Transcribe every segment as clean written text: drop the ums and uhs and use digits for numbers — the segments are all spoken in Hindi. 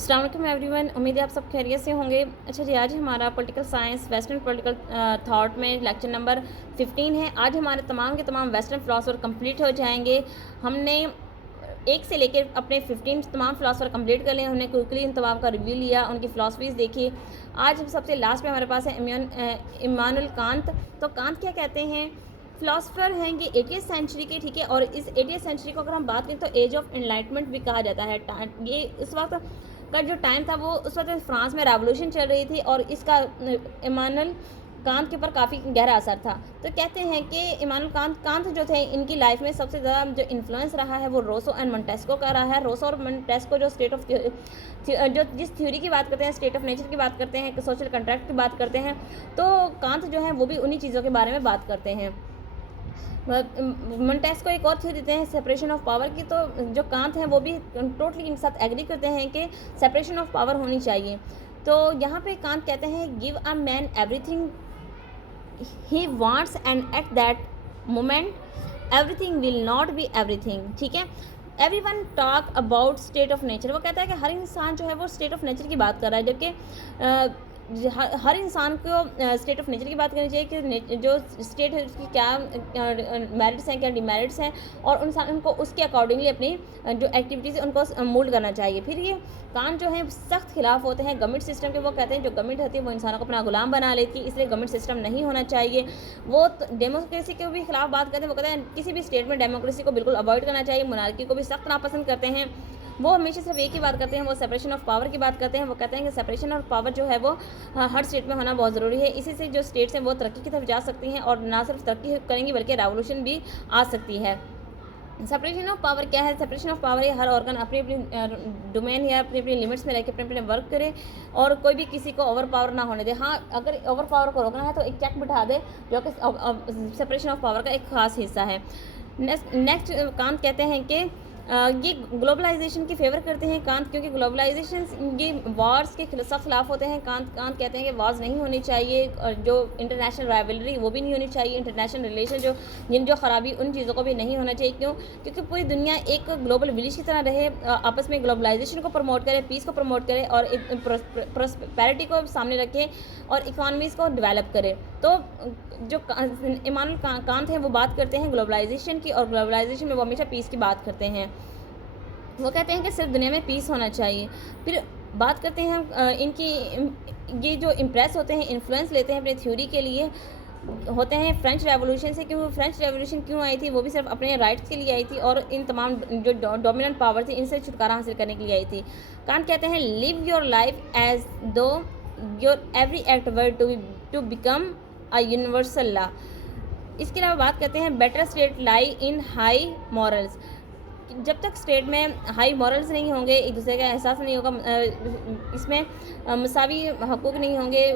अस्सलाम वालेकुम एवरीवन, उम्मीद है आप सब खैरियत से होंगे। अच्छा जी, आज हमारा political science western political thought में लेक्चर नंबर 15 है। आज हमारे तमाम के तमाम वेस्टर्न फ़िलासफ़र कंप्लीट हो जाएंगे। हमने एक से लेकर अपने 15 तमाम फ़िलासफ़र कंप्लीट कर लिए। हमने क्विकली इन तमाम का रिव्यू लिया, उनकी फ़िलासफ़ीज़ देखी। आज सबसे लास्ट में हमारे पास है इमानुएल कांत। तो कांत क्या कहते हैं? फ़िलासफ़र हैं ये 80th सेंचुरी के, ठीक है। और इस 80th सेंचुरी को अगर हम बात करें तो एज ऑफ एनलाइटमेंट भी कहा जाता है। ये उस वक्त का जो टाइम था, वो उस वक्त फ्रांस में रेवोल्यूशन चल रही थी और इसका इमानुएल कांत के ऊपर काफ़ी गहरा असर था। तो कहते हैं कि इमानुएल कांत जो थे, इनकी लाइफ में सबसे ज़्यादा जो इन्फ्लुएंस रहा है वो रोसो एंड मोंटेस्को का रहा है। रोसो और मोंटेस्को जो जो जिस थ्योरी की बात करते हैं, स्टेट ऑफ नेचर की बात करते हैं, सोशल कंट्रैक्ट की बात करते हैं, तो कांत जो है वो भी उन्हीं चीज़ों के बारे में बात करते हैं। मोंटेस्को एक और थ्योरी देते हैं सेपरेशन ऑफ पावर की। तो जो कांत हैं वो भी टोटली इनके साथ एग्री करते हैं कि सेपरेशन ऑफ पावर होनी चाहिए। तो यहाँ पे कांत कहते हैं give a man everything he wants and at that moment everything will not be everything, ठीक है। Everyone talk about state of nature. वो कहता है कि हर इंसान जो है वो स्टेट ऑफ नेचर की बात कर रहा है, जबकि हर इंसान को स्टेट ऑफ नेचर की बात करनी चाहिए कि जो स्टेट है उसकी क्या मेरिट्स हैं, क्या डिमेरिट्स हैं, और उनको उसके अकॉर्डिंगली अपनी जो एक्टिविटीज़ है उनको मोल्ड करना चाहिए। फिर ये कान जो है सख्त खिलाफ होते हैं गवर्नमेंट सिस्टम के। वो कहते हैं जो गवर्नमेंट होती है वो इंसानों को अपना गुलाम बना लेती है, इसलिए गवर्नमेंट सिस्टम नहीं होना चाहिए। वो डेमोक्रेसी के भी खिलाफ बात करते हैं। वो कहते हैं किसी भी स्टेट में डेमोक्रेसी को बिल्कुल अवॉइड करना चाहिए। मोनार्की को भी सख्त नापसंद करते हैं। वो हमेशा सिर्फ एक ही बात करते हैं, वो सेपरेशन ऑफ पावर की बात करते हैं। वो कहते हैं कि सेपरेशन ऑफ पावर जो है वो हर स्टेट में होना बहुत ज़रूरी है। इसी से जो स्टेट्स हैं वो तरक्की की तरफ जा सकती हैं, और ना सिर्फ तरक्की करेंगी बल्कि रेवोल्यूशन भी आ सकती है। सेपरेशन ऑफ पावर क्या है? सेपरेशन ऑफ पावर ये हर ऑर्गन अपनी अपनी डोमेन या अपनी अपनी लिमिट्स में रहकर अपने अपने वर्क करे, और कोई भी किसी को ओवर पावर ना होने दे। हाँ, अगर ओवर पावर को रोकना है तो एक चेक बिठा दे, जो कि सेपरेशन ऑफ पावर का एक खास हिस्सा है। नेक्स्ट कांत कहते हैं कि ये ग्लोबलाइजेशन की फेवर करते हैं कांत, क्योंकि ग्लोबलाइजेशन ये वॉर्स के सख्त खिलाफ होते हैं। कांत कहते हैं कि वॉर्स नहीं होनी चाहिए, और जो इंटरनेशनल राइवलरी वो भी नहीं होनी चाहिए। इंटरनेशनल रिलेशन जो खराबी, उन चीज़ों को भी नहीं होना चाहिए। क्योंकि पूरी दुनिया एक ग्लोबल विलेज की तरह रहे, आपस में ग्लोबलाइजेशन को प्रमोट करे, पीस को प्रमोट करे, और प्रॉस्पेरिटी को सामने रखे, और इकॉनमीज़ को डेवलप करे। तो जो इमानुएल कांत हैं वो बात करते हैं ग्लोबलाइजेशन की, और ग्लोबलाइजेशन में वो हमेशा पीस की बात करते हैं। वो कहते हैं कि सिर्फ दुनिया में पीस होना चाहिए। फिर बात करते हैं हम इनकी ये जो इम्प्रेस होते हैं, इन्फ्लुएंस लेते हैं अपने थ्योरी के लिए, होते हैं फ्रेंच रेवोल्यूशन से। क्यों फ्रेंच रेवोल्यूशन क्यों आई थी? वो भी सिर्फ अपने राइट्स के लिए आई थी, और इन तमाम जो डोमिनेंट पावर थी इनसे छुटकारा हासिल करने के लिए आई थी। कांत कहते हैं live your life as though your every act were to become a universal law. इसके अलावा बात करते हैं better state lie in high morals. जब तक स्टेट में हाई मॉरल्स नहीं होंगे, एक दूसरे का एहसास नहीं होगा, इसमें मसावी हकूक़ नहीं होंगे,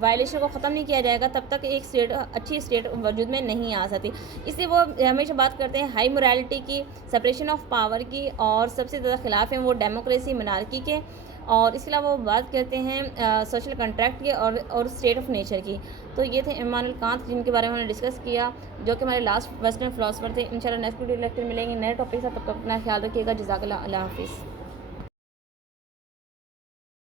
वायलेशन को ख़त्म नहीं किया जाएगा, तब तक एक स्टेट अच्छी स्टेट वजूद में नहीं आ सकती। इसलिए वो हमेशा बात करते हैं हाई मोरालिटी की, सेपरेशन ऑफ पावर की, और सबसे ज़्यादा खिलाफ हैं वो डेमोक्रेसी, मोनार्की के। और इसके अलावा वो बात करते हैं सोशल कंट्रैक्ट की और स्टेट ऑफ नेचर की। तो ये थे इमानुएल कांत, जिनके बारे में हमने डिस्कस किया, जो कि हमारे लास्ट वेस्टर्न फिलोसफर थे। इंशाल्लाह नेक्स्ट वीडियो लेक्चर मिलेंगे नए टॉपिक से। तब तक अपना ख्याल रखिएगा। जज़ाकल्लाह, अल्लाह हाफ़िज़।